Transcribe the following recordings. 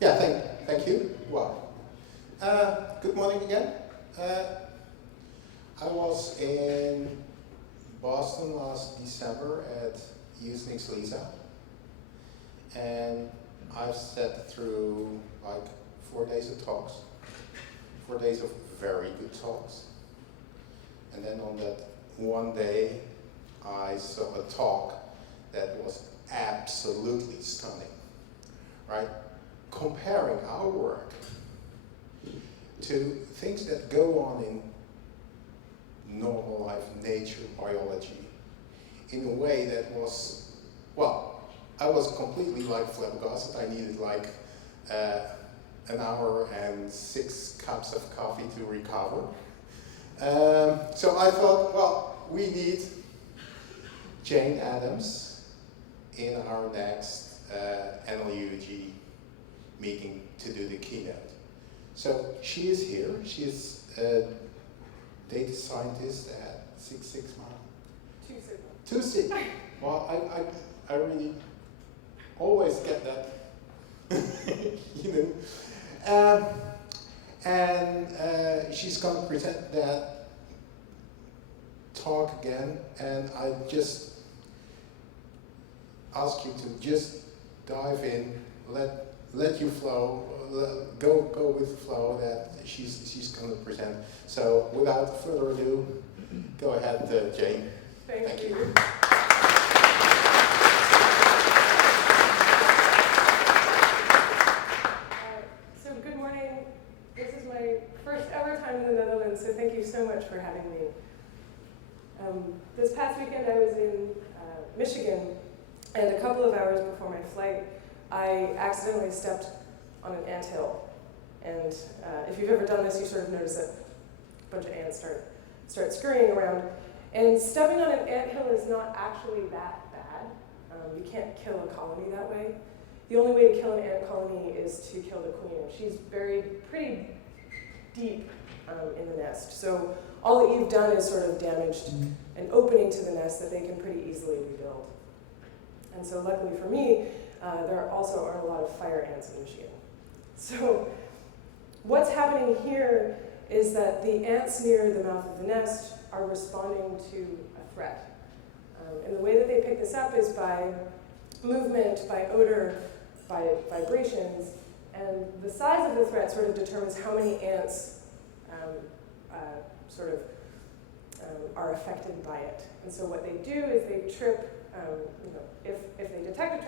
Yeah, thank you. Well, good morning again. I was in Boston last December at Usenix Lisa, and I've sat through like 4 days of talks, 4 days of very good talks, and then on that one day I saw a talk that was absolutely stunning, right? Comparing our work to things that go on in normal life, nature, biology, in a way that was, well, I was completely like flabbergasted. I needed like an hour and 6 cups of coffee to recover. So I thought, well, we need Jane Addams in our next NLUG meeting to do the keynote. So she is here. She is a data scientist at 6 Sigma. 2 Sigma. 2 Sigma. Well, I really always get that, you know. And she's going to present that talk again, and I just ask you to just dive in, let you flow, go with the flow that she's going to present. So without further ado, go ahead, Jane. Thank you. So good morning. This is my first ever time in the Netherlands, so thank you so much for having me. This past weekend I was in Michigan, and a couple of hours before my flight, I accidentally stepped on an anthill. And if you've ever done this, you sort of notice that a bunch of ants start scurrying around. And stepping on an anthill is not actually that bad. You can't kill a colony that way. The only way to kill an ant colony is to kill the queen. She's buried pretty deep in the nest. So all that you've done is sort of damaged an opening to the nest that they can pretty easily rebuild. And so luckily for me, there also aren't a lot of fire ants in Michigan. So what's happening here is that the ants near the mouth of the nest are responding to a threat. And the way that they pick this up is by movement, by odor, by vibrations, and the size of the threat sort of determines how many ants are affected by it. And so what they do is they trip, if they detect a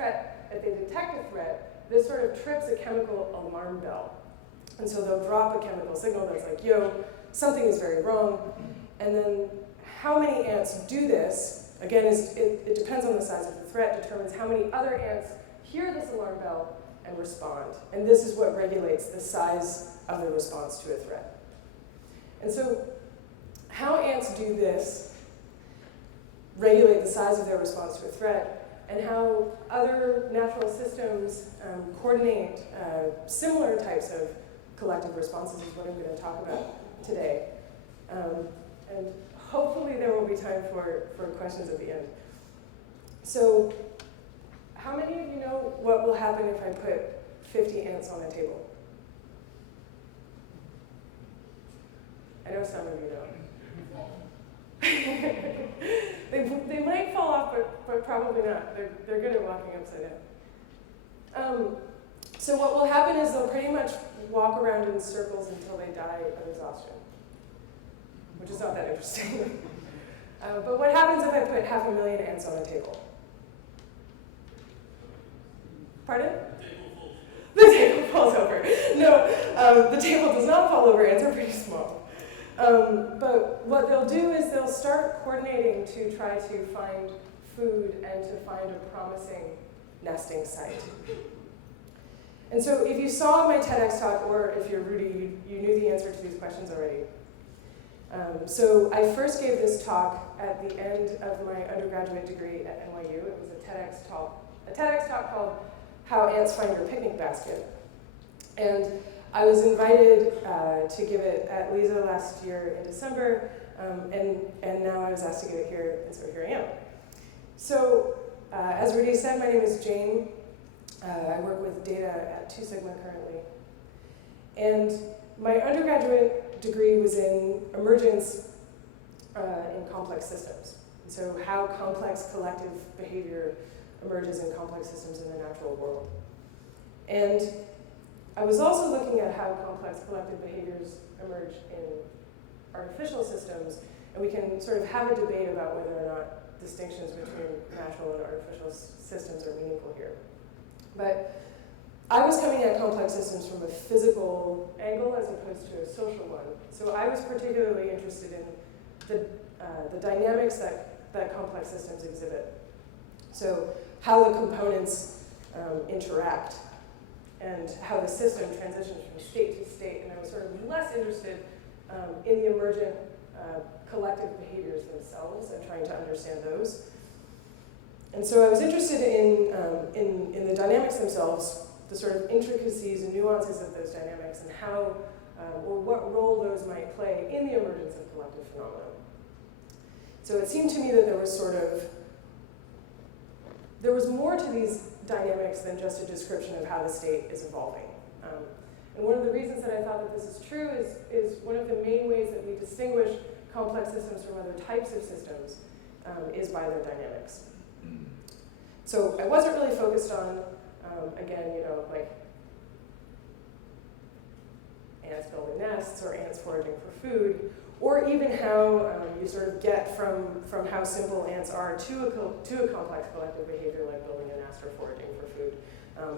threat, this sort of trips a chemical alarm bell. And so they'll drop a chemical signal that's like, yo, something is very wrong. And then how many ants do this, again, it depends on the size of the threat, determines how many other ants hear this alarm bell and respond. And this is what regulates the size of the response to a threat. And so how ants do this regulate the size of their response to a threat, and how other natural systems coordinate similar types of collective responses is what I'm going to talk about today. And hopefully there will be time for questions at the end. So how many of you know what will happen if I put 50 ants on a table? I know some of you know. they might fall off, but probably not. They're good at walking upside down. So what will happen is they'll pretty much walk around in circles until they die of exhaustion, which is not that interesting. But what happens if I put 500,000 ants on a table? Pardon? The table falls over. No, the table does not fall over. Ants are pretty small. But what they'll do is they'll start coordinating to try to find food and to find a promising nesting site. And so if you saw my TEDx talk, or if you're Rudy, you knew the answer to these questions already. So I first gave this talk at the end of my undergraduate degree at NYU. It was a TEDx talk called How Ants Find Your Picnic Basket. And I was invited to give it at Lisa last year in December, and now I was asked to give it here, and so here I am. So, as Rudy said, my name is Jane. I work with data at 2 Sigma currently. And my undergraduate degree was in emergence in complex systems. So how complex collective behavior emerges in complex systems in the natural world. And I was also looking at how complex collective behaviors emerge in artificial systems, and we can sort of have a debate about whether or not distinctions between natural and artificial systems are meaningful here. But I was coming at complex systems from a physical angle as opposed to a social one. So I was particularly interested in the dynamics that complex systems exhibit. So how the components interact and how the system transitions from state to state. And I was sort of less interested in the emergent collective behaviors themselves and trying to understand those. And so I was interested in the dynamics themselves, the sort of intricacies and nuances of those dynamics and how, or what role those might play in the emergence of collective phenomena. So it seemed to me that there was more to these dynamics than just a description of how the state is evolving. And one of the reasons that I thought that this is true is one of the main ways that we distinguish complex systems from other types of systems is by their dynamics. So I wasn't really focused on, again, like ants building nests or ants foraging for food, or even how you sort of get from how simple ants are to a complex collective behavior like building a nest or foraging for food.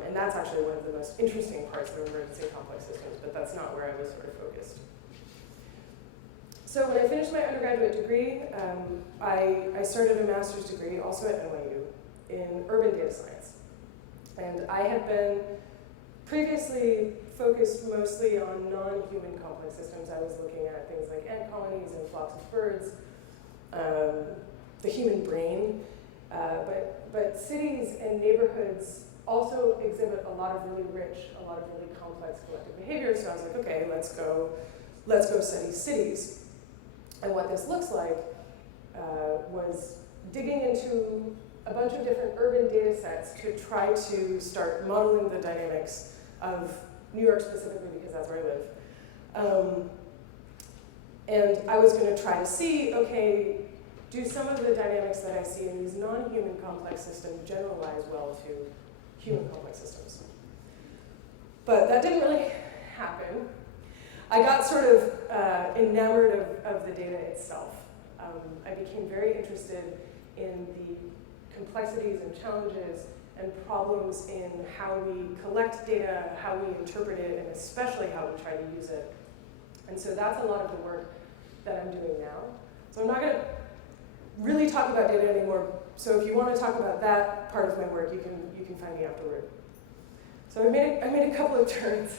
And that's actually one of the most interesting parts of emergency complex systems, but that's not where I was sort of focused. So when I finished my undergraduate degree, I started a master's degree, also at NYU, in urban data science. And I had been previously focused mostly on non-human complex systems. I was looking at things like ant colonies and flocks of birds, the human brain, but cities and neighborhoods also exhibit a lot of really rich, a lot of really complex collective behavior. So I was like, okay, let's go study cities. And what this looks like was digging into a bunch of different urban data sets to try to start modeling the dynamics of New York specifically, because that's where I live. And I was going to try to see, okay, do some of the dynamics that I see in these non-human complex systems generalize well to human complex systems? But that didn't really happen. I got sort of enamored of the data itself. I became very interested in the complexities and challenges and problems in how we collect data, how we interpret it, and especially how we try to use it. And so that's a lot of the work that I'm doing now. So I'm not going to really talk about data anymore. So if you want to talk about that part of my work, you can find me afterward. So I made a couple of turns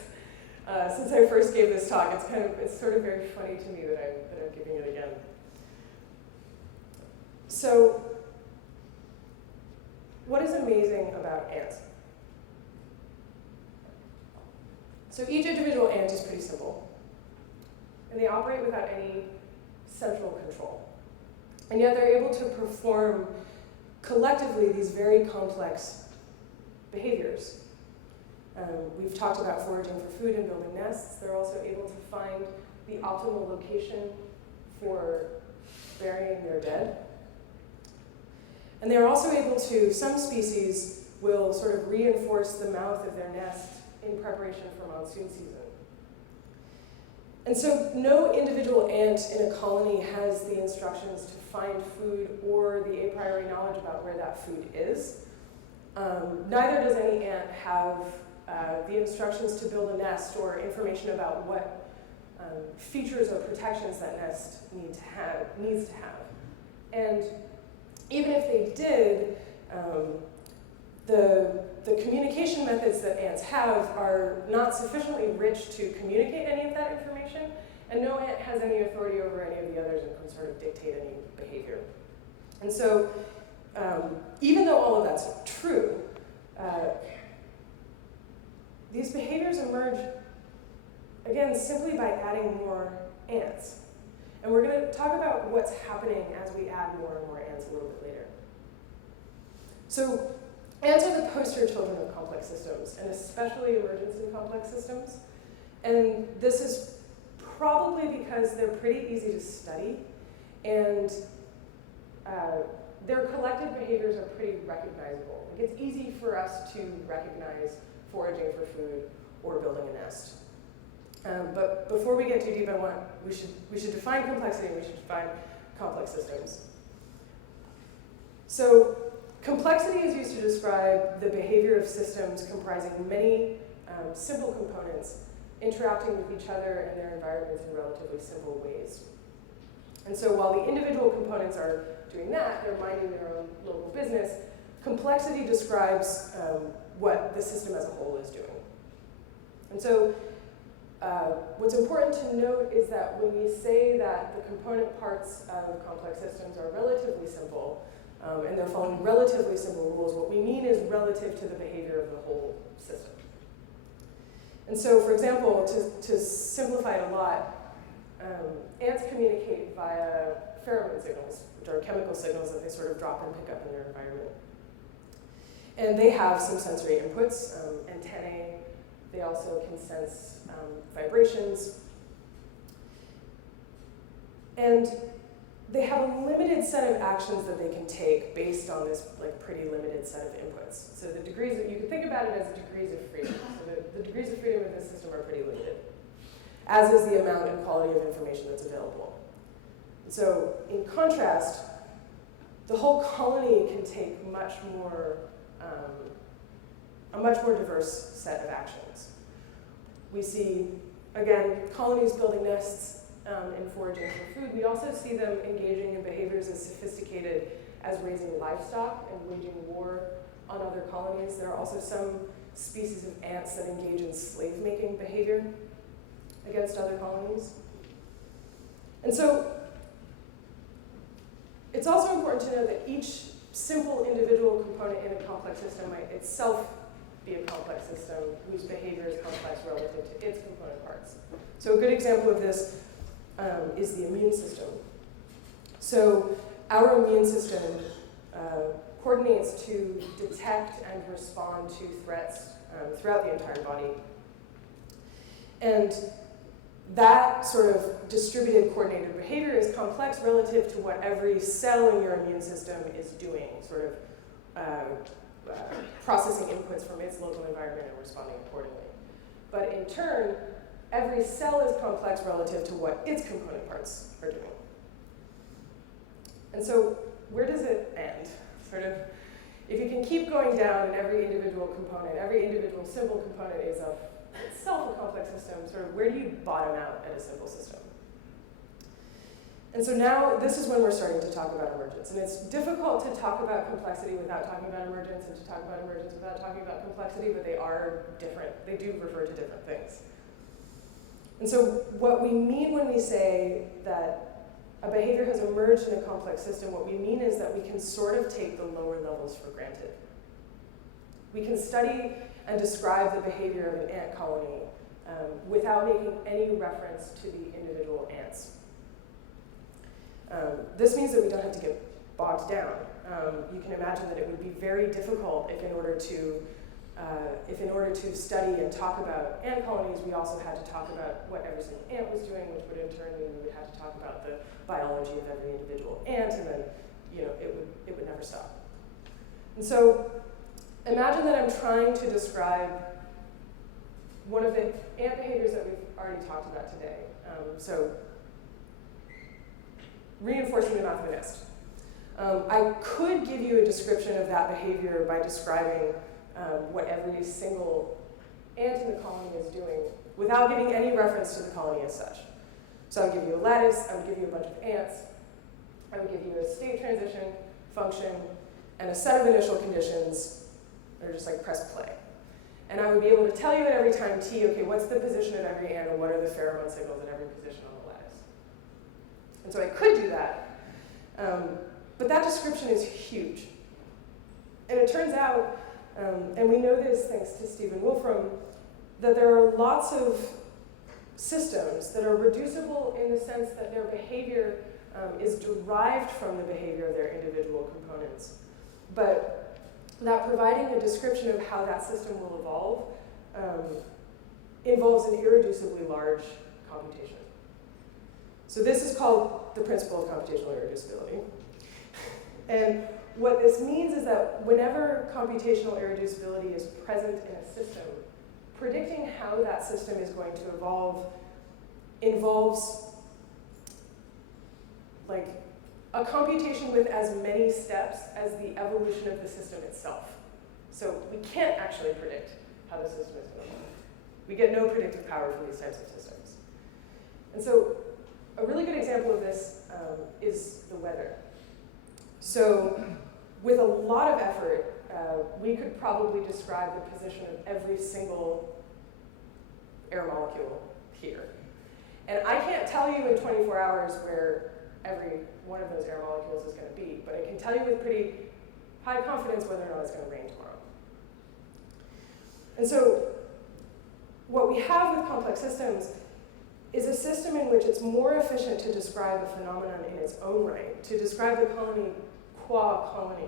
since I first gave this talk. It's sort of very funny to me that I'm giving it again. So what is amazing about ants? So each individual ant is pretty simple, and they operate without any central control. And yet they're able to perform collectively these very complex behaviors. We've talked about foraging for food and building nests. They're also able to find the optimal location for burying their dead. And they're also able to, some species will sort of reinforce the mouth of their nest in preparation for monsoon season. And so no individual ant in a colony has the instructions to find food or the a priori knowledge about where that food is. Neither does any ant have the instructions to build a nest or information about what features or protections that nest needs to have. And even if they did, the communication methods that ants have are not sufficiently rich to communicate any of that information, and no ant has any authority over any of the others and can sort of dictate any behavior. And so, even though all of that's true, these behaviors emerge, again, simply by adding more ants. And we're going to talk about what's happening as we add more and more ants a little bit later. So Ants are the poster children of complex systems, and especially emergence in complex systems. And this is probably because they're pretty easy to study, and their collective behaviors are pretty recognizable. Like, it's easy for us to recognize foraging for food or building a nest. But before we get too deep, we should define complexity, and we should define complex systems. So complexity is used to describe the behavior of systems comprising many simple components interacting with each other and their environments in relatively simple ways. And so while the individual components are doing that, they're minding their own local business, complexity describes what the system as a whole is doing. And so what's important to note is that when we say that the component parts of complex systems are relatively simple, and they're following relatively simple rules, what we mean is relative to the behavior of the whole system. And so, for example, to simplify it a lot, ants communicate via pheromone signals, which are chemical signals that they sort of drop and pick up in their environment. And they have some sensory inputs, antennae. They also can sense vibrations. And they have a limited set of actions that they can take based on this pretty limited set of inputs. So the degrees that you can think about it as degrees of freedom. So the degrees of freedom in this system are pretty limited, as is the amount and quality of information that's available. So in contrast, the whole colony can take a much more diverse set of actions. We see, again, colonies building nests and foraging for food. We also see them engaging in behaviors as sophisticated as raising livestock and waging war on other colonies. There are also some species of ants that engage in slave-making behavior against other colonies. And so it's also important to know that each simple individual component in a complex system might itself be a complex system whose behavior is complex relative to its component parts. So a good example of this is the immune system. So our immune system coordinates to detect and respond to threats throughout the entire body. And that sort of distributed coordinated behavior is complex relative to what every cell in your immune system is doing, sort of processing inputs from its local environment and responding accordingly. But in turn, every cell is complex relative to what its component parts are doing. And so where does it end? Sort of, if you can keep going down in every individual component, every individual simple component is itself a complex system, sort of where do you bottom out at a simple system? And so now this is when we're starting to talk about emergence. And it's difficult to talk about complexity without talking about emergence, and to talk about emergence without talking about complexity, but they are different. They do refer to different things. And so what we mean when we say that a behavior has emerged in a complex system, what we mean is that we can sort of take the lower levels for granted. We can study and describe the behavior of an ant colony without making any reference to the individual ants. This means that we don't have to get bogged down. You can imagine that it would be very difficult if in order to study and talk about ant colonies, we also had to talk about what every single ant was doing, which would in turn mean we would have to talk about the biology of every individual ant, and then it would never stop. And so imagine that I'm trying to describe one of the ant behaviors that we've already talked about today. So reinforcing the math of a nest. I could give you a description of that behavior by describing what every single ant in the colony is doing without giving any reference to the colony as such. So I would give you a lattice, I would give you a bunch of ants, I would give you a state transition function, and a set of initial conditions, or just like press play. And I would be able to tell you at every time t, okay, what's the position of every ant, and what are the pheromone signals at every position on the lattice. And so I could do that, but that description is huge. And it turns out, and we know this thanks to Stephen Wolfram, that there are lots of systems that are reducible in the sense that their behavior is derived from the behavior of their individual components. But that providing a description of how that system will evolve involves an irreducibly large computation. So this is called the principle of computational irreducibility. And what this means is that whenever computational irreducibility is present in a system, predicting how that system is going to evolve involves like a computation with as many steps as the evolution of the system itself. So we can't actually predict how the system is going to evolve. We get no predictive power from these types of systems. And so a really good example of this is the weather. So with a lot of effort, we could probably describe the position of every single air molecule here. And I can't tell you in 24 hours where every one of those air molecules is going to be, but I can tell you with pretty high confidence whether or not it's going to rain tomorrow. And so what we have with complex systems is a system in which it's more efficient to describe a phenomenon in its own right, to describe the colony qua colony,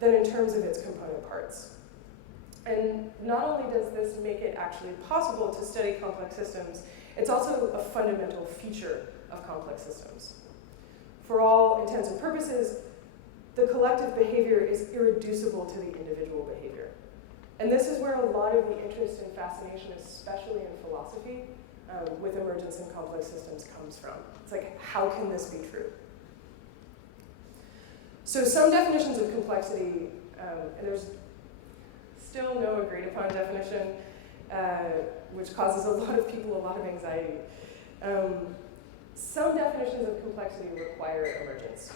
than in terms of its component parts. And not only does this make it actually possible to study complex systems, it's also a fundamental feature of complex systems. For all intents and purposes, the collective behavior is irreducible to the individual behavior. And this is where a lot of the interest and fascination, especially in philosophy, with emergence in complex systems comes from. It's like, how can this be true? So some definitions of complexity, and there's still no agreed upon definition, which causes a lot of people a lot of anxiety. Some definitions of complexity require emergence.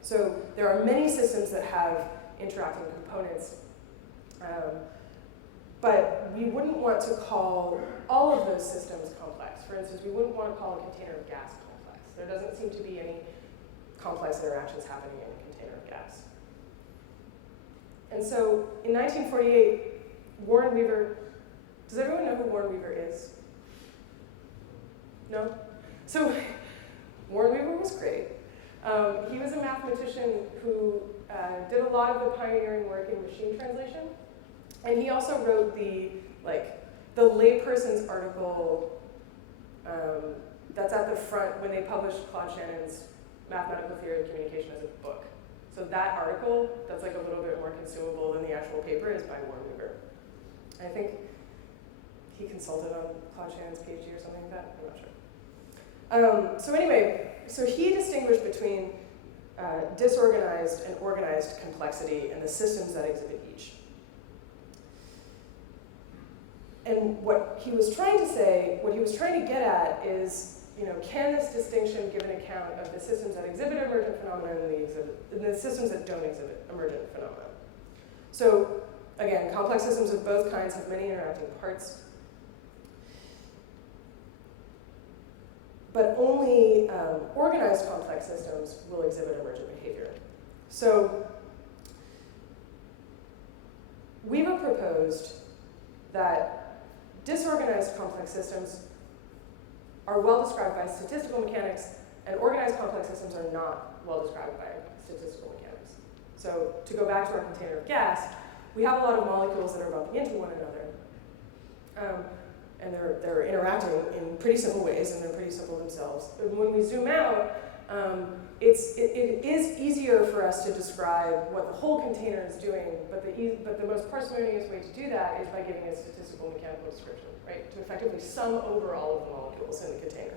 So there are many systems that have interacting components, but we wouldn't want to call all of those systems complex. For instance, we wouldn't want to call a container of gas complex. There doesn't seem to be any complex interactions happening in a container of gas. And so in 1948, Warren Weaver, does everyone know who Warren Weaver is? No? So Warren Weaver was great. He was a mathematician who did a lot of the pioneering work in machine translation. And he also wrote the layperson's article that's at the front when they published Claude Shannon's Mathematical Theory of Communication as a book. So that article, that's like a little bit more consumable than the actual paper, is by Warren Weaver. And I think he consulted on Claude Shannon's PhD or something like that, I'm not sure. So anyway, so he distinguished between disorganized and organized complexity and the systems that exhibit each. And what he was trying to say, what he was trying to get at is, can this distinction give an account of the systems that exhibit emergent phenomena and the systems that don't exhibit emergent phenomena? So again, complex systems of both kinds have many interacting parts, but only organized complex systems will exhibit emergent behavior. So Weaver proposed that disorganized complex systems are well described by statistical mechanics, and organized complex systems are not well described by statistical mechanics. So to go back to our container of gas, we have a lot of molecules that are bumping into one another. And they're interacting in pretty simple ways, and they're pretty simple themselves. But when we zoom out, it is easier for us to describe what the whole container is doing, but the most parsimonious way to do that is by giving a statistical mechanical description, right? To effectively sum over all of the molecules in the container.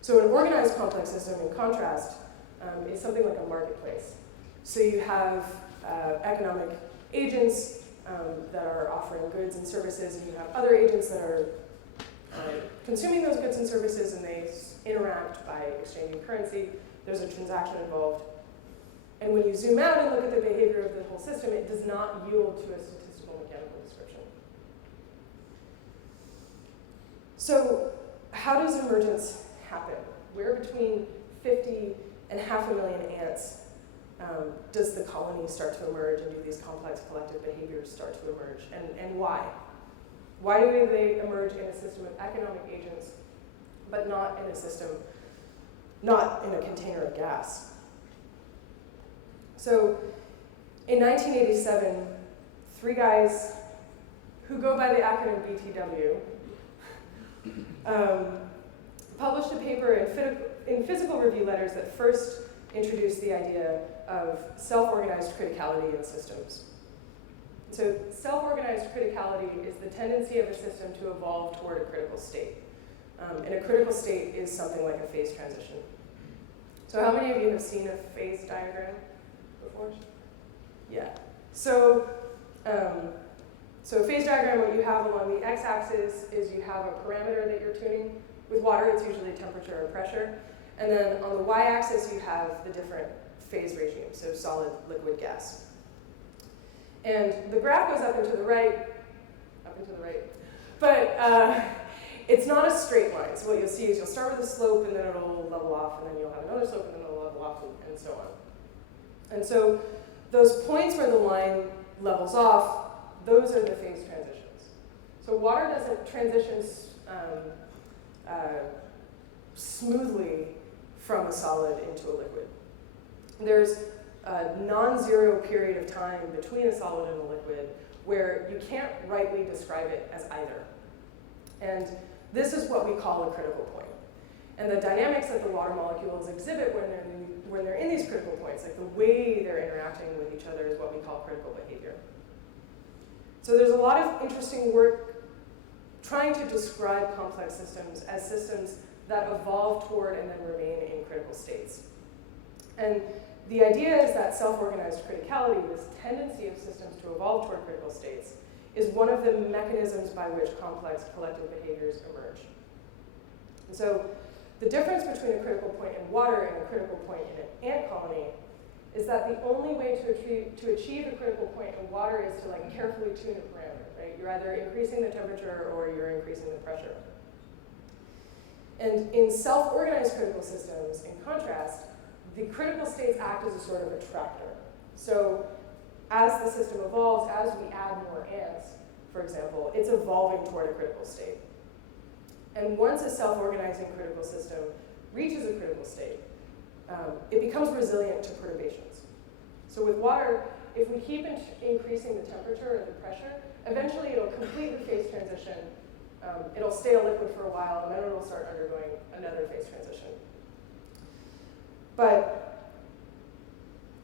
So an organized complex system, in contrast, is something like a marketplace. So you have economic agents that are offering goods and services, and you have other agents that are consuming those goods and services, and they interact by exchanging currency. There's a transaction involved. And when you zoom out and look at the behavior of the whole system, it does not yield to a statistical mechanical description. So how does emergence happen? Where between 50 and 500,000 ants does the colony start to emerge, and do these complex collective behaviors start to emerge, and why? Why do they emerge in a system of economic agents, but not in a system, not in a container of gas? So in 1987, 3 guys who go by the acronym BTW published a paper in Physical Review Letters that first introduced the idea of self-organized criticality in systems. So self-organized criticality is the tendency of a system to evolve toward a critical state. And a critical state is something like a phase transition. So how many of you have seen a phase diagram before? Yeah. So, so a phase diagram, what you have along the x-axis is you have a parameter that you're tuning. With water, it's usually temperature or pressure. And then on the y-axis, you have the different phase regimes, so solid, liquid, gas. And the graph goes up and to the right, but it's not a straight line. So what you'll see is you'll start with a slope, and then it'll level off, and then you'll have another slope, and then it'll level off, and so on. And so those points where the line levels off, those are the phase transitions. So water doesn't transition smoothly from a solid into a liquid. There's a non-zero period of time between a solid and a liquid where you can't rightly describe it as either. And this is what we call a critical point. And the dynamics that the water molecules exhibit when they're in these critical points, like the way they're interacting with each other, is what we call critical behavior. So there's a lot of interesting work trying to describe complex systems as systems that evolve toward and then remain in critical states. And the idea is that self-organized criticality, this tendency of systems to evolve toward critical states, is one of the mechanisms by which complex collective behaviors emerge. And so the difference between a critical point in water and a critical point in an ant colony is that the only way to achieve a critical point in water is to like carefully tune a parameter, right? You're either increasing the temperature or you're increasing the pressure. And in self-organized critical systems, in contrast, the critical states act as a sort of attractor. So as the system evolves, as we add more ants, for example, it's evolving toward a critical state. And once a self-organizing critical system reaches a critical state, it becomes resilient to perturbations. So with water, if we keep increasing the temperature or the pressure, eventually it'll complete the phase transition. It'll stay a liquid for a while, and then it'll start undergoing another phase transition. But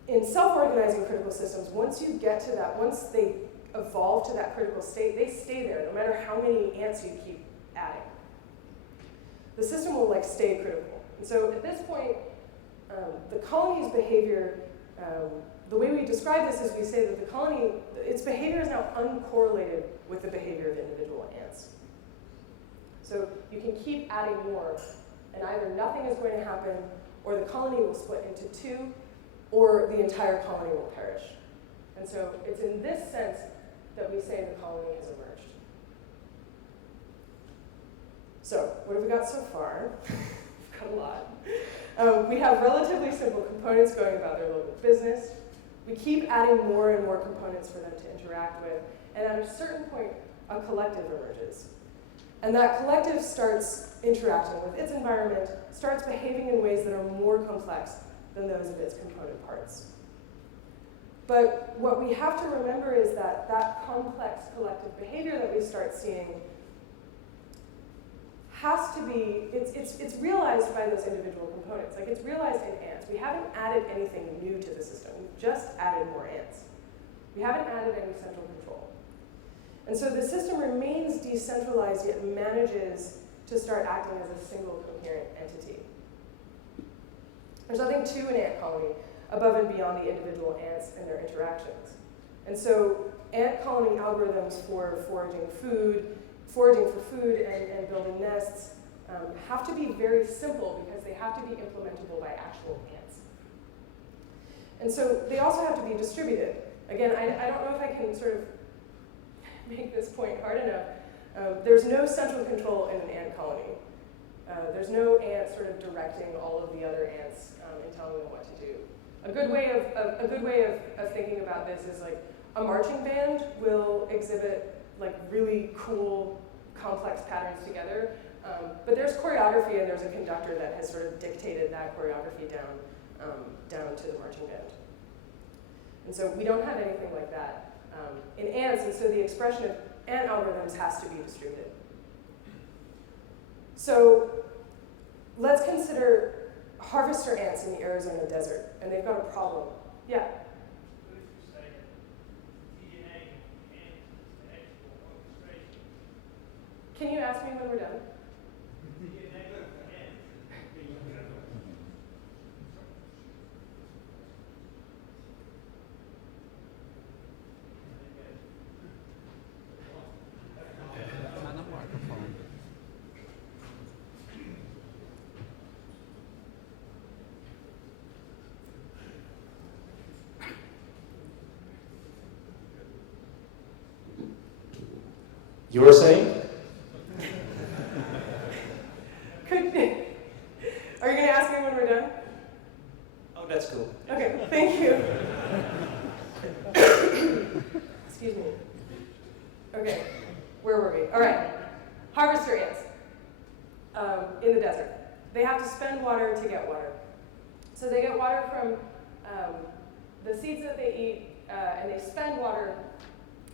in self-organizing critical systems, once you get to that, once they evolve to that critical state, they stay there, no matter how many ants you keep adding. The system will like stay critical. And so at this point, the colony's behavior, the way we describe this is we say that the colony, its behavior is now uncorrelated with the behavior of individual ants. So you can keep adding more, and either nothing is going to happen, or the colony will split into two, or the entire colony will perish. And so it's in this sense that we say the colony has emerged. So what have we got so far? We've got a lot. We have relatively simple components going about their local business. We keep adding more and more components for them to interact with, and at a certain point, a collective emerges. And that collective starts interacting with its environment, starts behaving in ways that are more complex than those of its component parts. But what we have to remember is that that complex collective behavior that we start seeing has to be, it's realized by those individual components. Like, it's realized in ants. We haven't added anything new to the system. We've just added more ants. We haven't added any central control. And so the system remains decentralized, yet manages to start acting as a single coherent entity. There's nothing to an ant colony above and beyond the individual ants and their interactions. And so ant colony algorithms for foraging for food and building nests have to be very simple because they have to be implementable by actual ants. And so they also have to be distributed. Again, I don't know if I can sort of make this point hard enough. There's no central control in an ant colony. There's no ant sort of directing all of the other ants and telling them what to do. A good way of thinking about this is like a marching band will exhibit like really cool, complex patterns together, but there's choreography and there's a conductor that has sort of dictated that choreography down to the marching band. And so we don't have anything like that in ants, and so the expression of ant algorithms has to be distributed. So let's consider harvester ants in the Arizona desert, and they've got a problem. Yeah? Can you ask me when we're done? You were saying? Are you going to ask me when we're done? Oh, that's cool. Okay, thank you. Excuse me. Okay, where were we? All right, harvester ants in the desert. They have to spend water to get water. So they get water from the seeds that they eat, and they spend water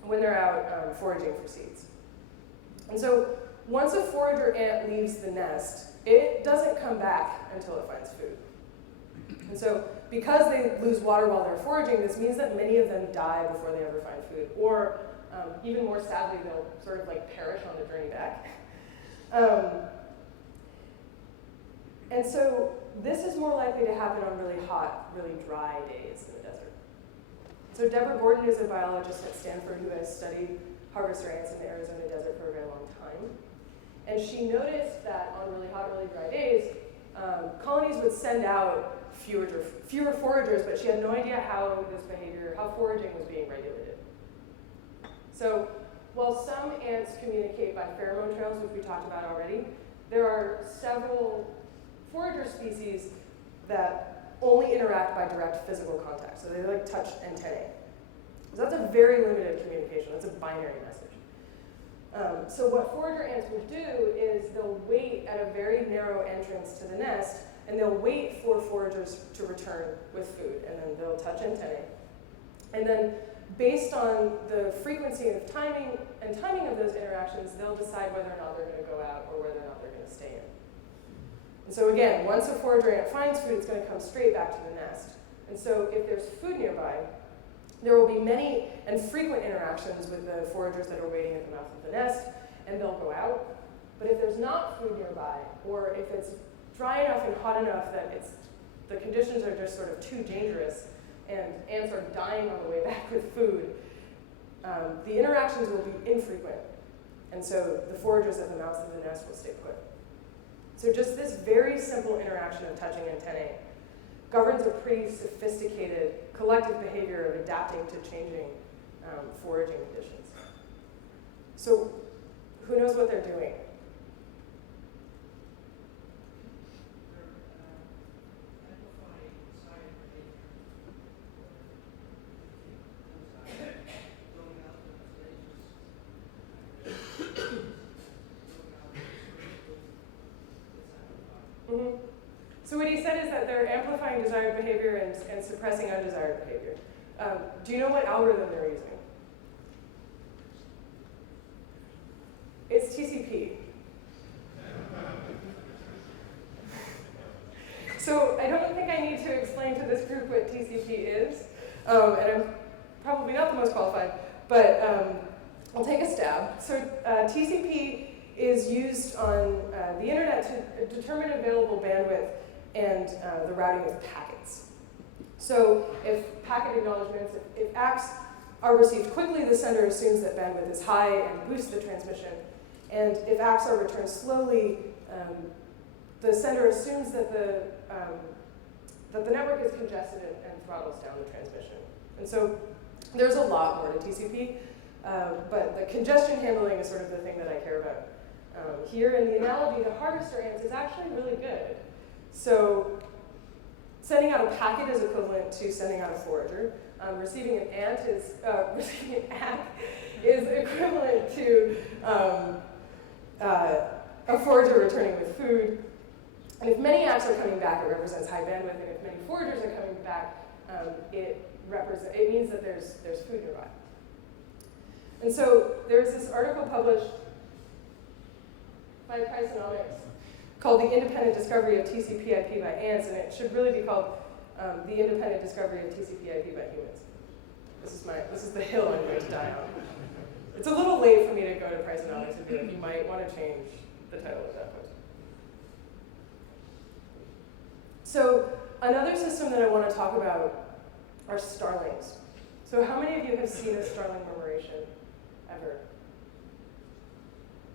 when they're out foraging for seeds. And so once a forager ant leaves the nest, it doesn't come back until it finds food. And so because they lose water while they're foraging, this means that many of them die before they ever find food. Or even more sadly, they'll sort of like perish on the journey back. And so this is more likely to happen on really hot, really dry days in the desert. So Deborah Gordon is a biologist at Stanford who has studied harvester ants in the Arizona desert for a very long time. And she noticed that on really hot, really dry days, colonies would send out fewer foragers, but she had no idea how this behavior, how foraging was being regulated. So while some ants communicate by pheromone trails, which we talked about already, there are several forager species that only interact by direct physical contact. So they like touch antennae. So that's a very limited communication. That's a binary message. So what forager ants will do is they'll wait at a very narrow entrance to the nest, and they'll wait for foragers to return with food, and then they'll touch antennae. And then based on the frequency and timing of those interactions, they'll decide whether or not they're going to go out or whether or not they're going to stay in. And so again, once a forager ant finds food, it's going to come straight back to the nest. And so if there's food nearby, there will be many and frequent interactions with the foragers that are waiting at the mouth of the nest, and they'll go out. But if there's not food nearby, or if it's dry enough and hot enough that the conditions are just sort of too dangerous, and ants are dying on the way back with food, the interactions will be infrequent. And so the foragers at the mouths of the nest will stay put. So just this very simple interaction of touching antennae governs a pretty sophisticated collective behavior of adapting to changing foraging conditions. So who knows what they're doing? Mm-hmm. So what he said is that they're amplifying desired behavior and suppressing undesired behavior. Do you know what algorithm they're using? It's TCP. So I don't think I need to explain to this group what TCP is, and I'm probably not the most qualified, but I'll take a stab. So TCP is used on the internet to determine available bandwidth and the routing of packets. So if packet acknowledgements, if ACKs are received quickly, the sender assumes that bandwidth is high and boosts the transmission. And if ACKs are returned slowly, the sender assumes that the network is congested and throttles down the transmission. And so there's a lot more to TCP, but the congestion handling is sort of the thing that I care about. Here in the analogy, the harvester ants is actually really good. So sending out a packet is equivalent to sending out a forager. Receiving an ACK is equivalent to a forager returning with food. And if many ACKs are coming back, it represents high bandwidth, and if many foragers are coming back, it means that there's food nearby. And so there's this article published by Priceonomics called The Independent Discovery of TCP/IP by Ants, and it should really be called The Independent Discovery of TCP/IP by Humans. This is the hill I'm going to die on. It's a little late for me to go to Priceonomics and be like, you might want to change the title of that post. So another system that I want to talk about are starlings. So how many of you have seen a starling murmuration ever?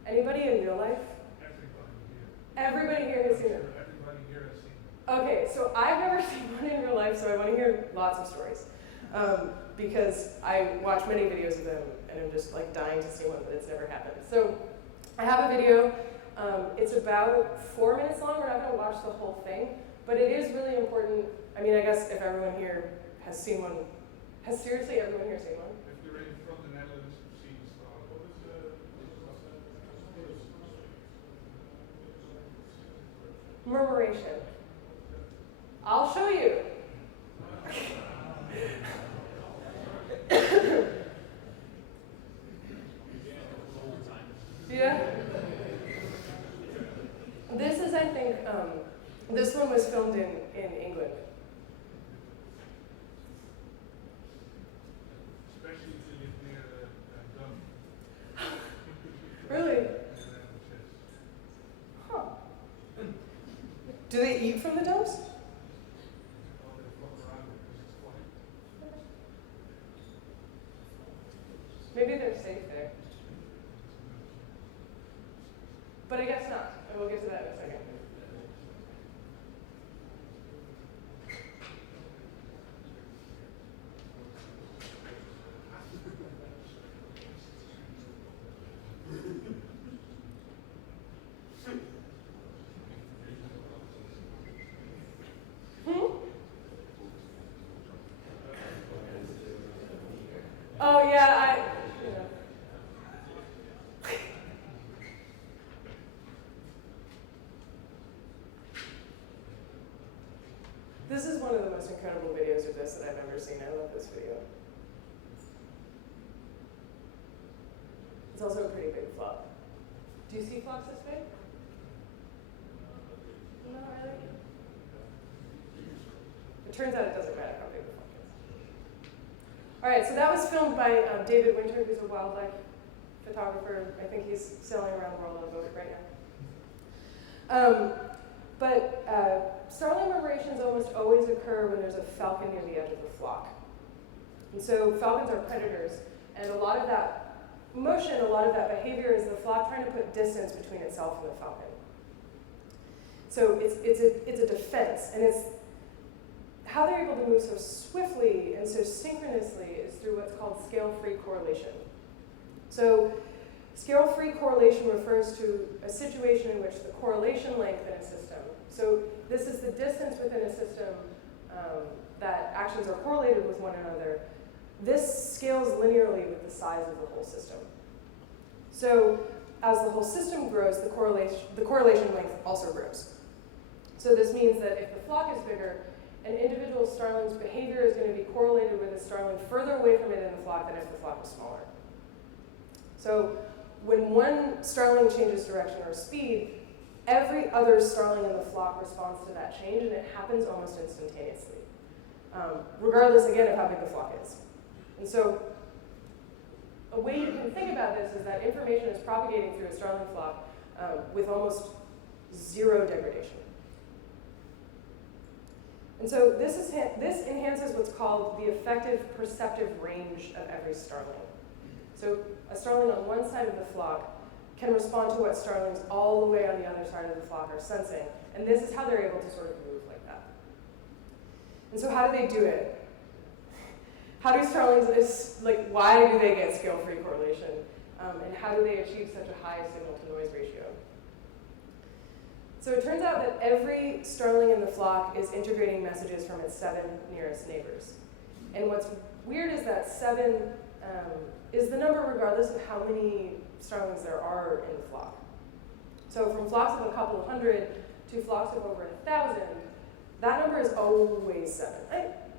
Anybody in real life? Everybody here has seen it. Everybody here has seen it. Okay, so I've never seen one in real life, so I want to hear lots of stories. Because I watch many videos of them, and I'm just like dying to see one, but it's never happened. So I have a video. It's about 4 minutes long. We're not going to watch the whole thing, but it is really important. I mean, I guess if everyone here has seen one, has seriously everyone here seen one? If you're in from the Netherlands, you've seen Scalable. Murmuration. I'll show you. Yeah. This is, I think, this one was filmed in England. Especially if you live near a dump. Really? Huh. Do they eat from the dumps? All they fuck around because it's quiet. Maybe they're safe there. But I guess not. And we'll get to that in a second. Oh yeah, This is one of the most incredible videos of this that I've ever seen. I love this video. It's also a pretty big flock. Do you see flocks this big? No, really? It turns out it doesn't matter how big the flock is. All right, so that was filmed by David Winter, who's a wildlife photographer. I think he's sailing around the world on a boat right now. Starling murmurations almost always occur when there's a falcon near the edge of the flock. And so falcons are predators, and a lot of that motion, a lot of that behavior is the flock trying to put distance between itself and the falcon. So it's a defense, and it's how they're able to move so swiftly and so synchronously is through what's called scale-free correlation. So scale-free correlation refers to a situation in which the correlation length in a system, so this is the distance within a system that actions are correlated with one another. This scales linearly with the size of the whole system. So as the whole system grows, the correlation length also grows. So this means that if the flock is bigger, an individual starling's behavior is going to be correlated with a starling further away from it in the flock than if the flock was smaller. So when one starling changes direction or speed, every other starling in the flock responds to that change, and it happens almost instantaneously, regardless, again, of how big the flock is. And so a way you can think about this is that information is propagating through a starling flock with almost zero degradation. And so this enhances what's called the effective perceptive range of every starling. So a starling on one side of the flock can respond to what starlings all the way on the other side of the flock are sensing. And this is how they're able to sort of move like that. And so how do they do it? How do starlings, why do they get scale-free correlation? And how do they achieve such a high signal-to-noise ratio? So it turns out that every starling in the flock is integrating messages from its 7 nearest neighbors. And what's weird is that 7 is the number regardless of how many starlings there are in the flock. So from flocks of a couple of hundred to flocks of over 1,000, that number is always 7.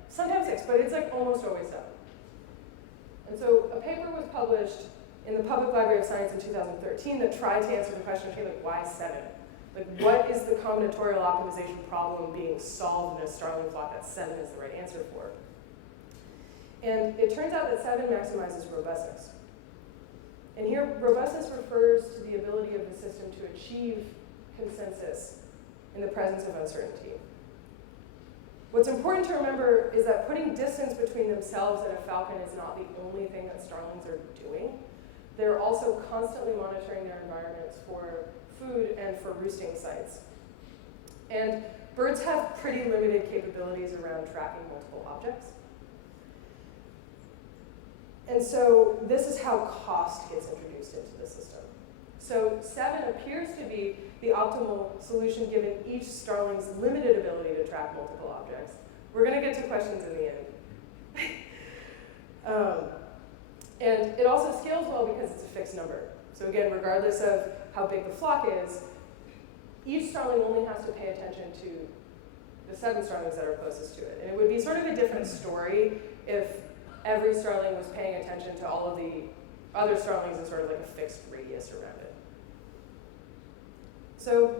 sometimes 6, but it's like almost always 7. And so a paper was published in the Public Library of Science in 2013 that tried to answer the question, okay, like why 7? Like what is the combinatorial optimization problem being solved in a Starling plot that 7 is the right answer for? And it turns out that 7 maximizes robustness. And here, robustness refers to the ability of the system to achieve consensus in the presence of uncertainty. What's important to remember is that putting distance between themselves and a falcon is not the only thing that starlings are doing. They're also constantly monitoring their environments for food and for roosting sites. And birds have pretty limited capabilities around tracking multiple objects. And so this is how cost gets introduced into the system. So 7 appears to be the optimal solution given each starling's limited ability to track multiple objects. We're going to get to questions in the end. And it also scales well because it's a fixed number. So again, regardless of how big the flock is, each starling only has to pay attention to the 7 starlings that are closest to it. And it would be sort of a different story if every starling was paying attention to all of the other starlings in sort of like a fixed radius around it. So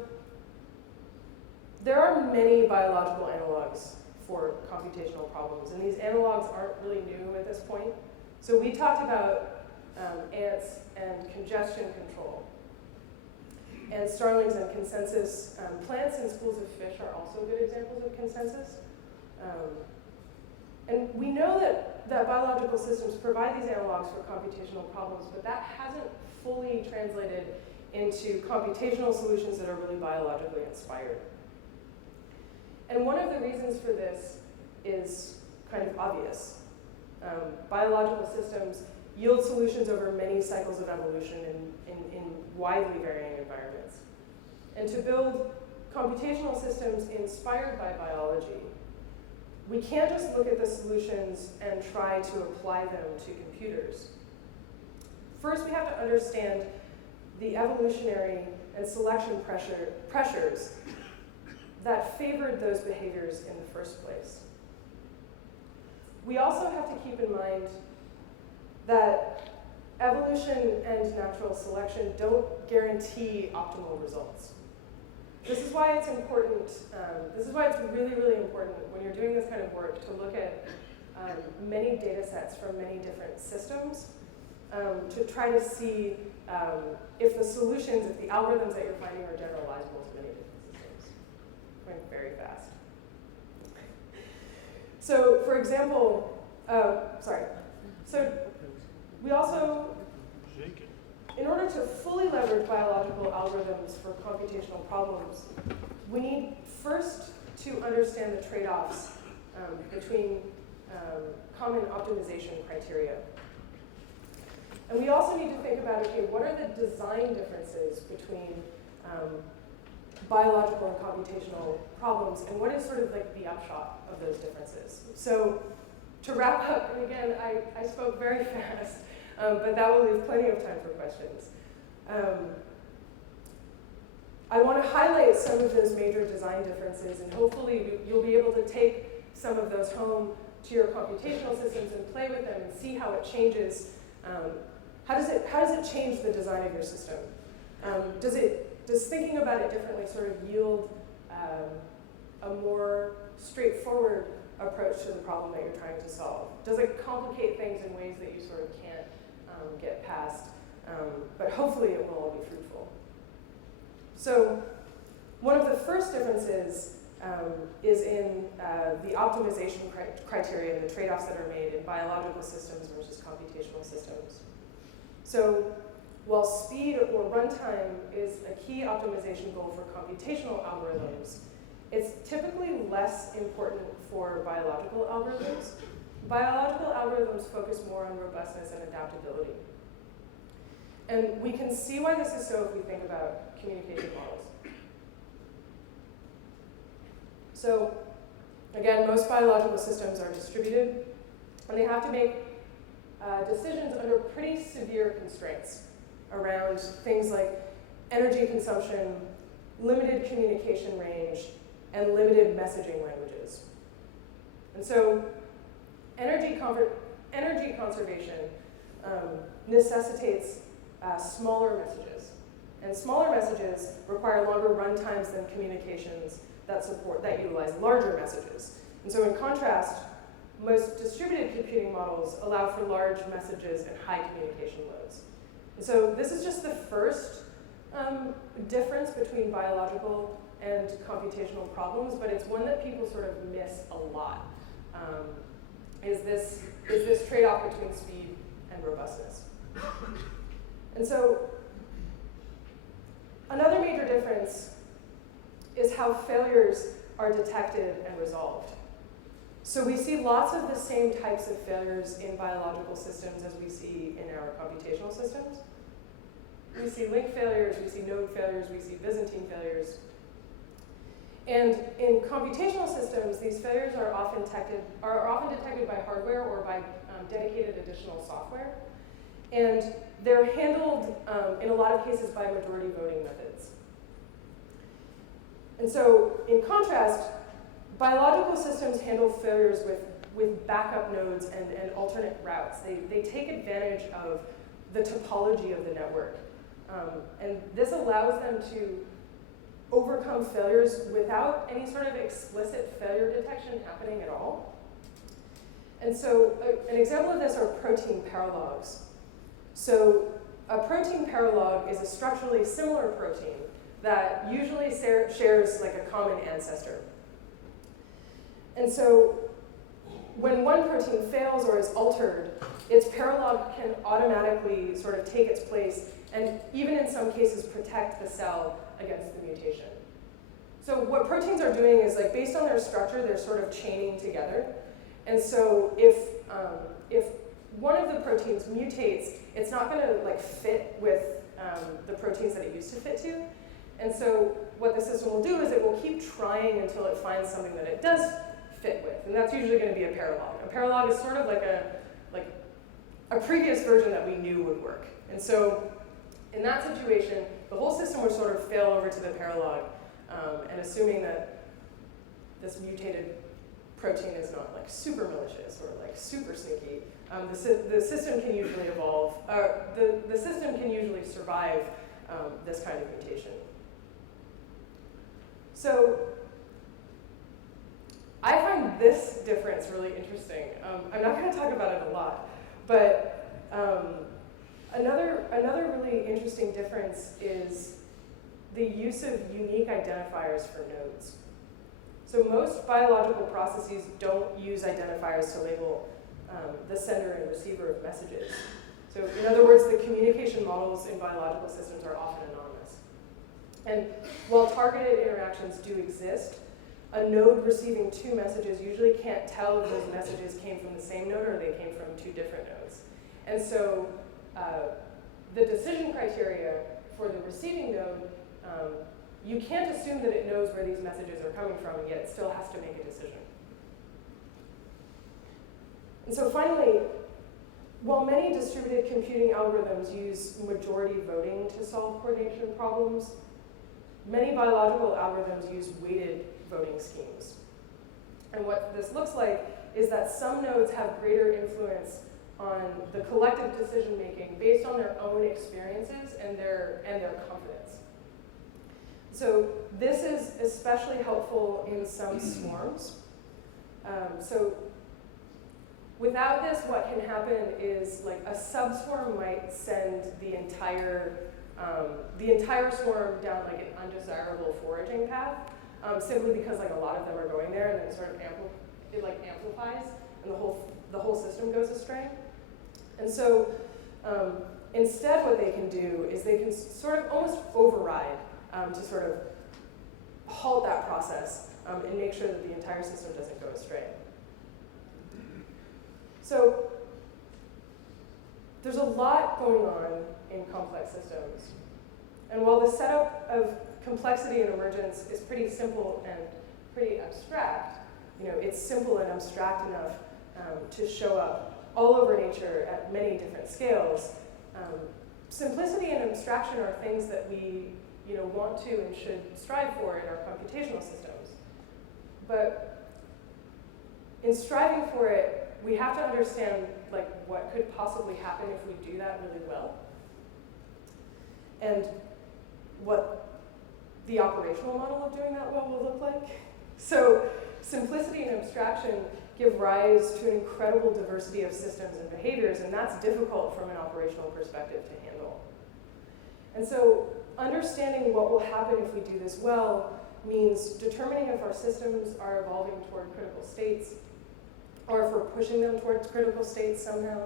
there are many biological analogs for computational problems, and these analogs aren't really new at this point. So we talked about ants and congestion control, and starlings and consensus. Plants and schools of fish are also good examples of consensus. And we know that biological systems provide these analogs for computational problems, but that hasn't fully translated into computational solutions that are really biologically inspired. And one of the reasons for this is kind of obvious. Biological systems yield solutions over many cycles of evolution in widely varying environments. And to build computational systems inspired by biology, we can't just look at the solutions and try to apply them to computers. First, we have to understand the evolutionary and selection pressures that favored those behaviors in the first place. We also have to keep in mind that evolution and natural selection don't guarantee optimal results. This is why it's important, this is why it's really, really important when you're doing this kind of work to look at many data sets from many different systems to try to see if the solutions, if the algorithms that you're finding are generalizable to many different systems. Going very fast. So for example, so we also, in order to fully leverage biological algorithms for computational problems, we need first to understand the trade-offs between common optimization criteria. And we also need to think about, okay, what are the design differences between biological and computational problems, and what is sort of like the upshot of those differences? So to wrap up, and again, I spoke very fast, but that will leave plenty of time for questions. I want to highlight some of those major design differences, and hopefully you'll be able to take some of those home to your computational systems and play with them and see how it changes. How does it change the design of your system? Does thinking about it differently sort of yield a more straightforward approach to the problem that you're trying to solve? Does it complicate things in ways that you sort of can't get past? But hopefully it will all be fruitful. So one of the first differences is in the optimization criteria and the trade-offs that are made in biological systems versus computational systems. So while speed or runtime is a key optimization goal for computational algorithms, it's typically less important for biological algorithms. Biological algorithms focus more on robustness and adaptability. And we can see why this is so if we think about communication models. So again, most biological systems are distributed, and they have to make decisions under pretty severe constraints around things like energy consumption, limited communication range, and limited messaging languages. And so energy conservation necessitates smaller messages. And smaller messages require longer runtimes than communications that utilize larger messages. And so in contrast, most distributed computing models allow for large messages and high communication loads. And so this is just the first difference between biological and computational problems, but it's one that people sort of miss a lot. Is this trade-off between speed and robustness? And so another major difference is how failures are detected and resolved. So we see lots of the same types of failures in biological systems as we see in our computational systems. We see link failures, we see node failures, we see Byzantine failures. And in computational systems, these failures are often detected by hardware or by dedicated additional software. And they're handled, in a lot of cases, by majority voting methods. And so, in contrast, biological systems handle failures with backup nodes and alternate routes. They take advantage of the topology of the network. And this allows them to overcome failures without any sort of explicit failure detection happening at all. And so an example of this are protein paralogs. So a protein paralog is a structurally similar protein that usually shares like a common ancestor. And so when one protein fails or is altered, its paralog can automatically sort of take its place and even in some cases protect the cell against the mutation. So what proteins are doing is, like, based on their structure, they're sort of chaining together. And so if one of the proteins mutates, it's not going to like fit with the proteins that it used to fit to. And so what the system will do is it will keep trying until it finds something that it does fit with. And that's usually going to be a paralog. A paralog is sort of like a previous version that we knew would work. And so in that situation, the whole system would sort of fail over to the paralog, and assuming that this mutated protein is not like super malicious or like super sneaky, the system can usually evolve, the system can usually survive this kind of mutation. So I find this difference really interesting. I'm not going to talk about it a lot, but another really interesting difference is the use of unique identifiers for nodes. So most biological processes don't use identifiers to label the sender and receiver of messages. So in other words, the communication models in biological systems are often anonymous. And while targeted interactions do exist, a node receiving two messages usually can't tell if those messages came from the same node or they came from two different nodes. And so the decision criteria for the receiving node, you can't assume that it knows where these messages are coming from, and yet it still has to make a decision. And so finally, while many distributed computing algorithms use majority voting to solve coordination problems, many biological algorithms use weighted voting schemes. And what this looks like is that some nodes have greater influence on the collective decision making based on their own experiences and their confidence. So this is especially helpful in some swarms. So without this, what can happen is like a subswarm might send the entire swarm down like an undesirable foraging path, simply because like a lot of them are going there, and then it sort of amplifies, and the whole system goes astray. And so instead, what they can do is they can sort of almost override to sort of halt that process and make sure that the entire system doesn't go astray. So there's a lot going on in complex systems. And while the setup of complexity and emergence is pretty simple and pretty abstract, it's simple and abstract enough to show up all over nature at many different scales. Simplicity and abstraction are things that we want to and should strive for in our computational systems. But in striving for it, we have to understand like what could possibly happen if we do that really well, and what the operational model of doing that well will look like. So simplicity and abstraction give rise to an incredible diversity of systems and behaviors, and that's difficult from an operational perspective to handle. And so understanding what will happen if we do this well means determining if our systems are evolving toward critical states, or if we're pushing them towards critical states somehow.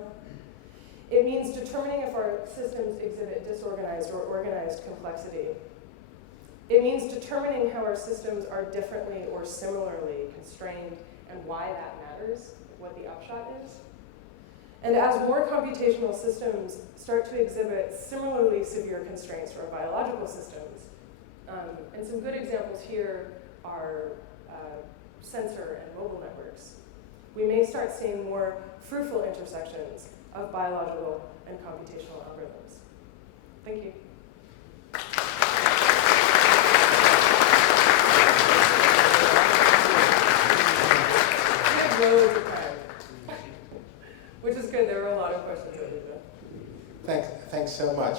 It means determining if our systems exhibit disorganized or organized complexity. It means determining how our systems are differently or similarly constrained and why that matters, what the upshot is. And as more computational systems start to exhibit similarly severe constraints from biological systems, and some good examples here are sensor and mobile networks, we may start seeing more fruitful intersections of biological and computational algorithms. Thank you. Loads of time, which is good. There were a lot of questions over there. Thanks so much.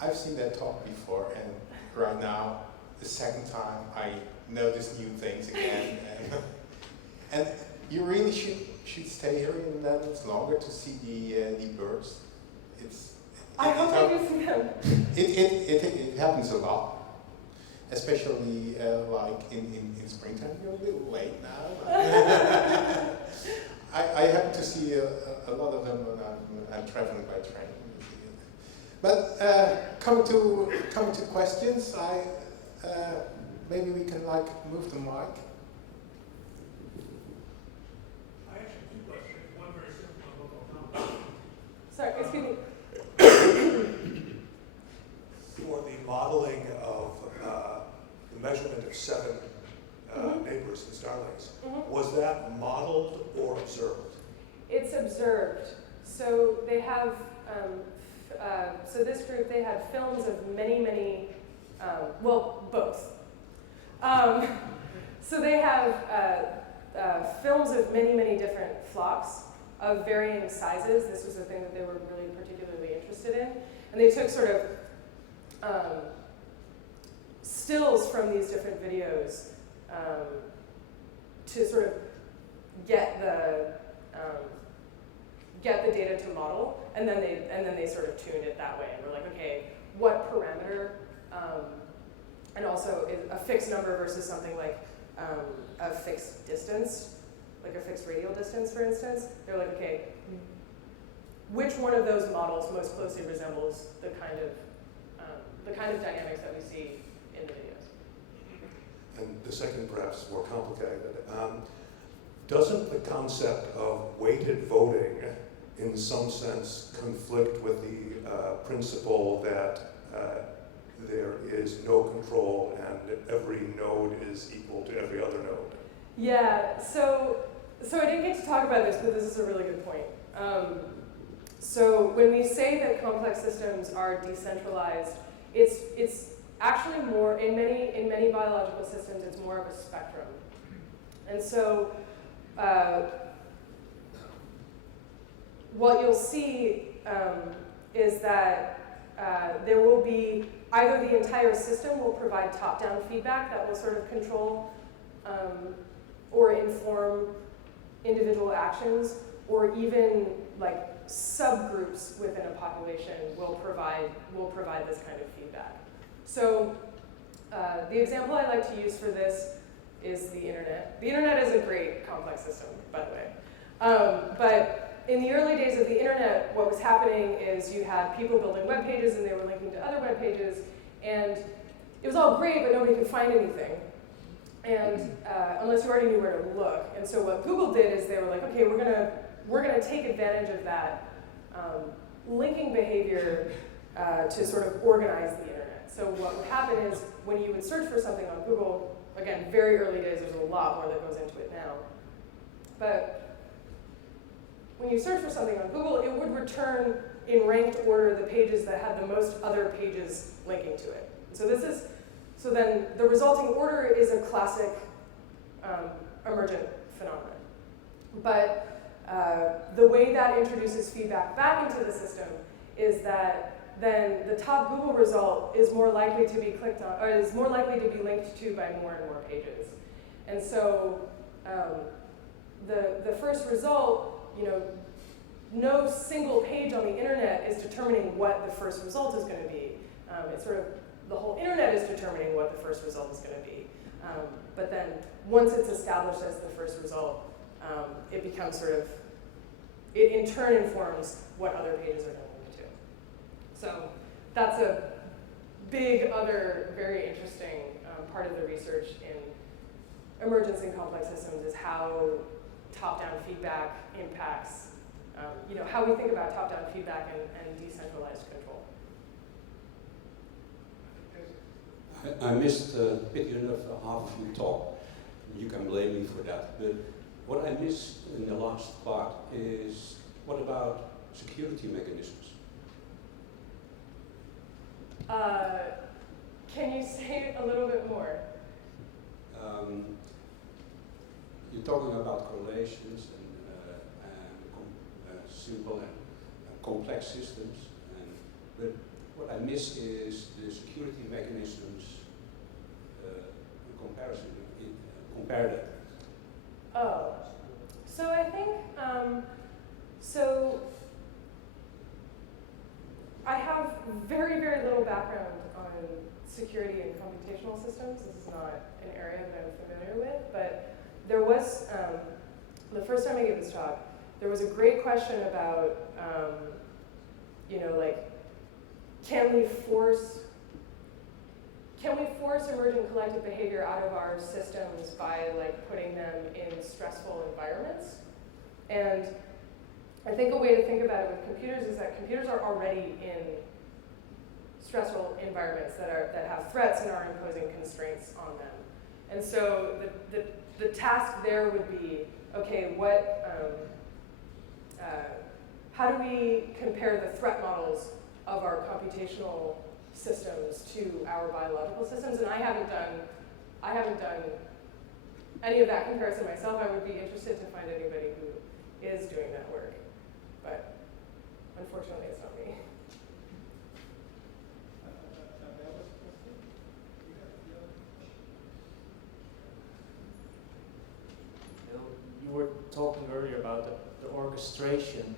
I've seen that talk before, and right now, the second time, I notice new things again. And you really should stay here in the Netherlands longer to see the birds. I hope I do see them. It happens a lot. Especially like in springtime. You're a little late now. I happen to see a lot of them when I'm traveling by train. But coming to questions, maybe we can like move the mic. I actually have two questions. One very simple, one local. Sorry, excuse me. For the modeling of the measurement of 7 neighbors and starlings, was that modeled or observed? It's observed. So they have, so this group, they had films of many, well, both. So they have films of many different flocks of varying sizes. This was the thing that they were really particularly interested in. And they took sort of stills from these different videos to sort of get the data to model, and then they sort of tuned it that way, and we're like, okay, what parameter, and also a fixed number versus something like a fixed distance, like a fixed radial distance, for instance. They're like, okay, which one of those models most closely resembles the kind of dynamics that we see in the videos? And the second, perhaps more complicated. Doesn't the concept of weighted voting, in some sense, conflict with the principle that there is no control and every node is equal to every other node? Yeah. So I didn't get to talk about this, but this is a really good point. So when we say that complex systems are decentralized, it's actually more, in many biological systems, it's more of a spectrum. And so what you'll see is that there will be, either the entire system will provide top-down feedback that will sort of control or inform individual actions, or even like subgroups within a population will provide this kind of feedback. So the example I like to use for this is the internet. The internet is a great complex system, by the way. But in the early days of the internet, what was happening is you had people building web pages and they were linking to other web pages, and it was all great, but nobody could find anything. And unless you already knew where to look. And so what Google did is they were like, okay, we're gonna take advantage of that linking behavior to sort of organize the internet. So what would happen is when you would search for something on Google, again, very early days, there's a lot more that goes into it now. But when you search for something on Google, it would return in ranked order the pages that had the most other pages linking to it. So then the resulting order is a classic emergent phenomenon. But the way that introduces feedback back into the system is that then the top Google result is more likely to be clicked on, or is more likely to be linked to by more and more pages. And so the first result, no single page on the internet is determining what the first result is going to be. It's sort of the whole internet is determining what the first result is going to be. But then once it's established as the first result, it becomes sort of, it in turn informs what other pages are going to link to. So that's a big other very interesting part of the research in emergence in complex systems is how top-down feedback impacts, how we think about top-down feedback and decentralized control. I missed big enough half of your talk. You can blame me for that. But what I missed in the last part is, what about security mechanisms? Can you say a little bit more? You're talking about correlations and simple and complex systems, but what I miss is the security mechanisms comparison. Compare that. Oh, so I think so. I have very, very little background on security and computational systems. This is not an area that I'm familiar with, but there was, the first time I gave this talk, there was a great question about, can we force emergent collective behavior out of our systems by putting them in stressful environments? And I think a way to think about it with computers is that computers are already in stressful environments that have threats and are imposing constraints on them. And so the task there would be, okay, how do we compare the threat models of our computational systems to our biological systems? And I haven't done any of that comparison myself. I would be interested to find anybody who is doing that work. But unfortunately, it's not me. You were talking earlier about the orchestration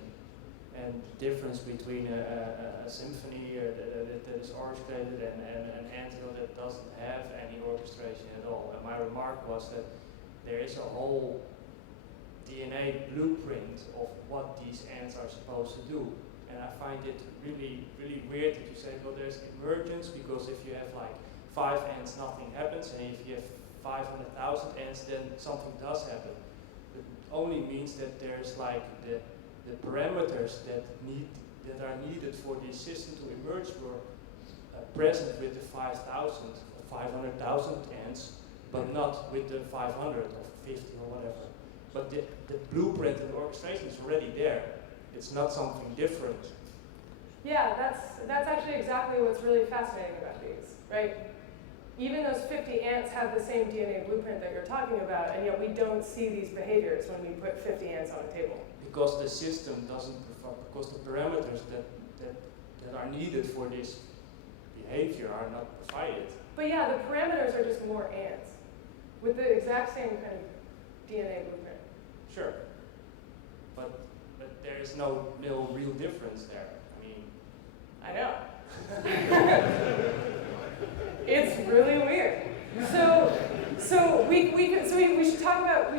and the difference between a symphony that is orchestrated and an anthill that doesn't have any orchestration at all. And my remark was that there is a whole DNA blueprint of what these ants are supposed to do. And I find it really, really weird that you say, well, there's emergence, because if you have 5 ants, nothing happens, and if you have 500,000 ants, then something does happen. It only means that there's the parameters that are needed for the system to emerge were present with the 5,000 or 500,000 ants, but not with the 500 or 50 or whatever. But the blueprint and the orchestration is already there. It's not something different. Yeah, that's actually exactly what's really fascinating about these, right? Even those 50 ants have the same DNA blueprint that you're talking about, and yet we don't see these behaviors when we put 50 ants on a table. Because the system doesn't perform, because the parameters that are needed for this behavior are not provided. But yeah, the parameters are just more ants with the exact same kind of DNA blueprint. Sure. But there is no real difference there. I mean, I know. It's really weird. So we should talk about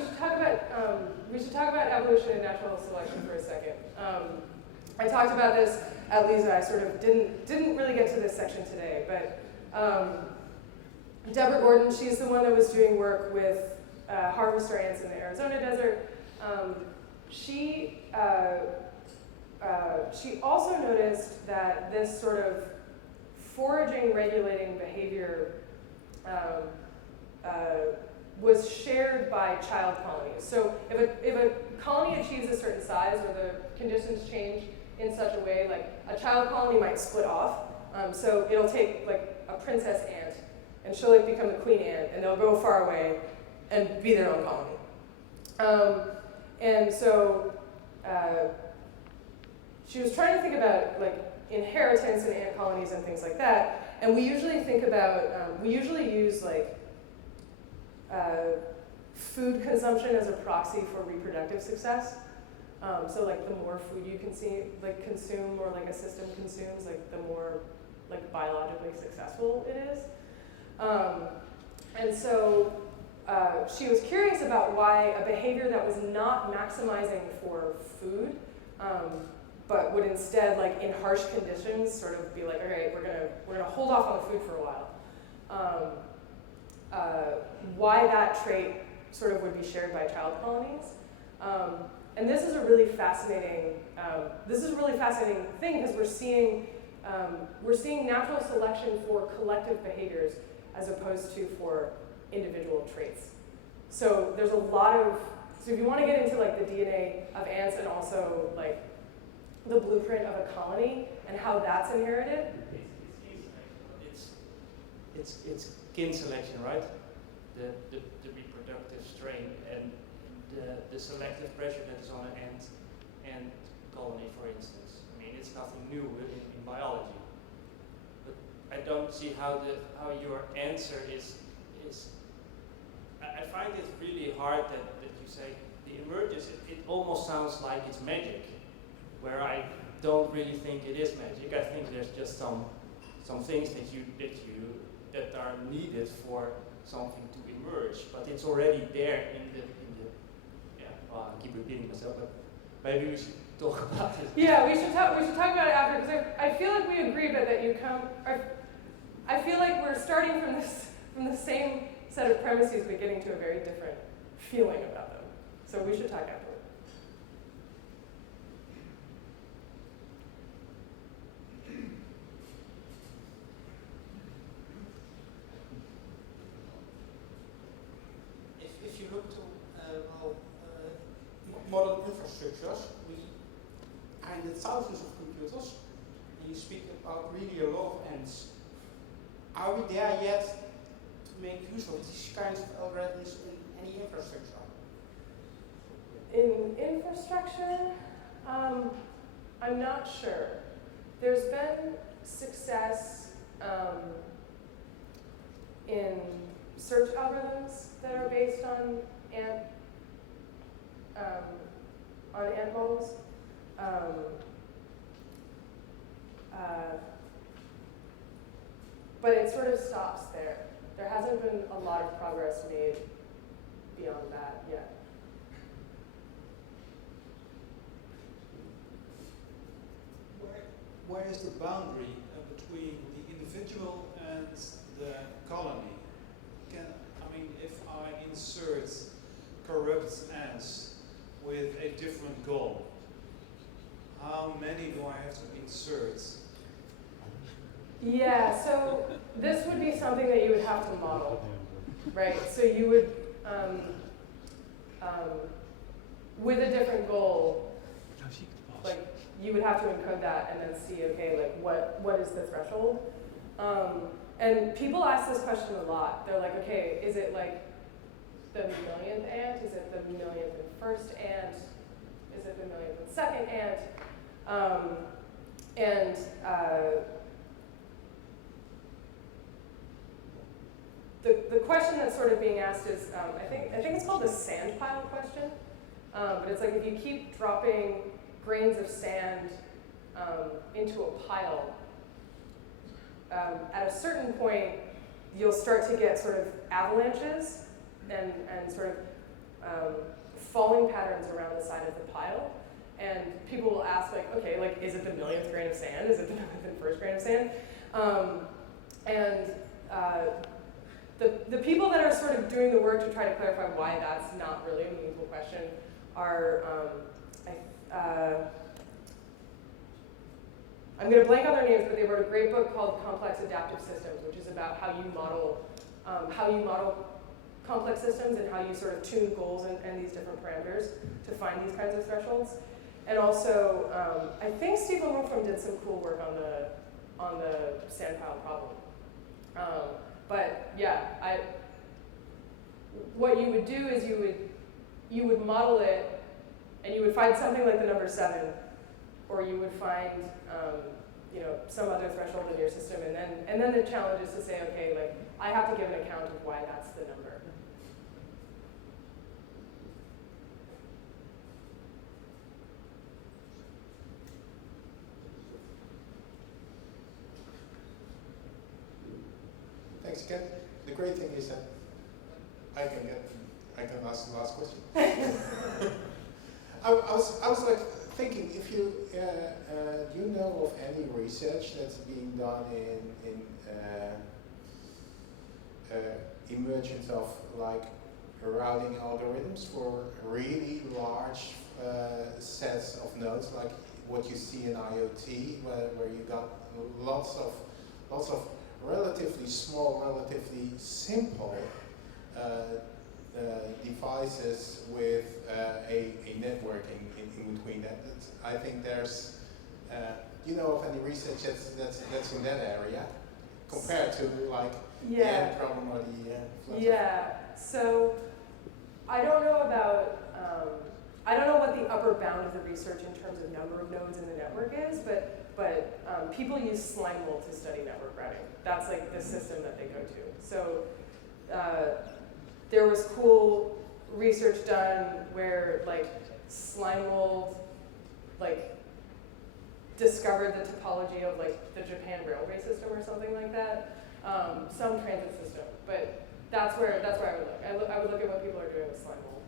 evolution and natural selection for a second. I talked about this at Lisa. I sort of didn't really get to this section today, but Deborah Gordon, she's the one that was doing work with harvester ants in the Arizona desert. She also noticed that this sort of foraging regulating behavior was shared by child colonies. So if a colony achieves a certain size or the conditions change in such a way, a child colony might split off. So it'll take a princess ant, and she'll become the queen ant, and they'll go far away and be their own colony. And so she was trying to think about like inheritance in ant colonies and things like that. And we usually think about, we usually use like food consumption as a proxy for reproductive success. So like the more food you consume or like a system consumes, like the more like biologically successful it is. And so she was curious about why a behavior that was not maximizing for food, but would instead, like in harsh conditions, sort of be like, all right, we're gonna hold off on the food for a while. Why that trait sort of would be shared by child colonies. And this is a really fascinating, thing because we're seeing natural selection for collective behaviors as opposed to for individual traits. So there's a lot of, so if you want to get into like the DNA of ants and also like the blueprint of a colony and how that's inherited. It's kin selection, right? The reproductive strain and the selective pressure that is on an ant colony, for instance. I mean, it's nothing new in biology. But I don't see how your answer is. I find it really hard that you say the emergence. It almost sounds like it's magic, where I don't really think it is magic. I think there's just some things that are needed for something to emerge, but it's already there in the yeah. Well, I keep repeating myself, but maybe we should talk about it. Yeah, we should talk about it after because I feel like we agree, but that you come. I feel like we're starting from the same set of premises, but getting to a very different feeling about them. So we should talk afterward. If you look to modern infrastructures, we handed thousands of computers, and you speak about really a lot of ants. Are we there yet to make use of these kinds of algorithms in any infrastructure? In infrastructure, I'm not sure. There's been success in search algorithms that are based on ant models. But it sort of stops there. There hasn't been a lot of progress made beyond that yet. Where is the boundary between the individual and the colony? If I insert corrupt ants with a different goal, how many do I have to insert? Yeah, so this would be something that you would have to model, right? So you would, with a different goal, like you would have to encode that and then see, okay, like what is the threshold? And people ask this question a lot. They're like, okay, is it like the millionth ant? Is it the millionth and first ant? Is it the millionth and second ant? The question that's sort of being asked is, I think it's called the sand pile question. But it's like if you keep dropping grains of sand into a pile, at a certain point, you'll start to get sort of avalanches and sort of falling patterns around the side of the pile. And people will ask, like, okay, like, is it the millionth grain of sand? Is it the millionth and first grain of sand? The people that are sort of doing the work to try to clarify why that's not really a meaningful question are, I'm going to blank on their names, but they wrote a great book called Complex Adaptive Systems, which is about how you model complex systems and how you sort of tune goals and these different parameters to find these kinds of thresholds. And also, I think Steve Wolfram did some cool work on the sand pile But yeah, what you would do is you would model it, and you would find something like the number 7, or you would find some other threshold in your system, and then the challenge is to say, okay, like I have to give an account of why that's the number. Thanks again. The great thing is that I can ask the last question. I was like thinking, if you do you know of any research that's being done in emergence of like routing algorithms for really large sets of nodes, like what you see in IoT, where you got lots of relatively small, relatively simple devices with a networking in between that. I think there's, you know of any research that's in that area compared to like the end problem or the Yeah. So I don't know about. I don't know what the upper bound of the research in terms of number of nodes in the network is, but people use Scalable to study network routing. That's like the system that they go to. So there was cool research done where like Scalable like discovered the topology of like the Japan railway system or something like that, some transit system. But that's where I would look. I would look at what people are doing with Scalable.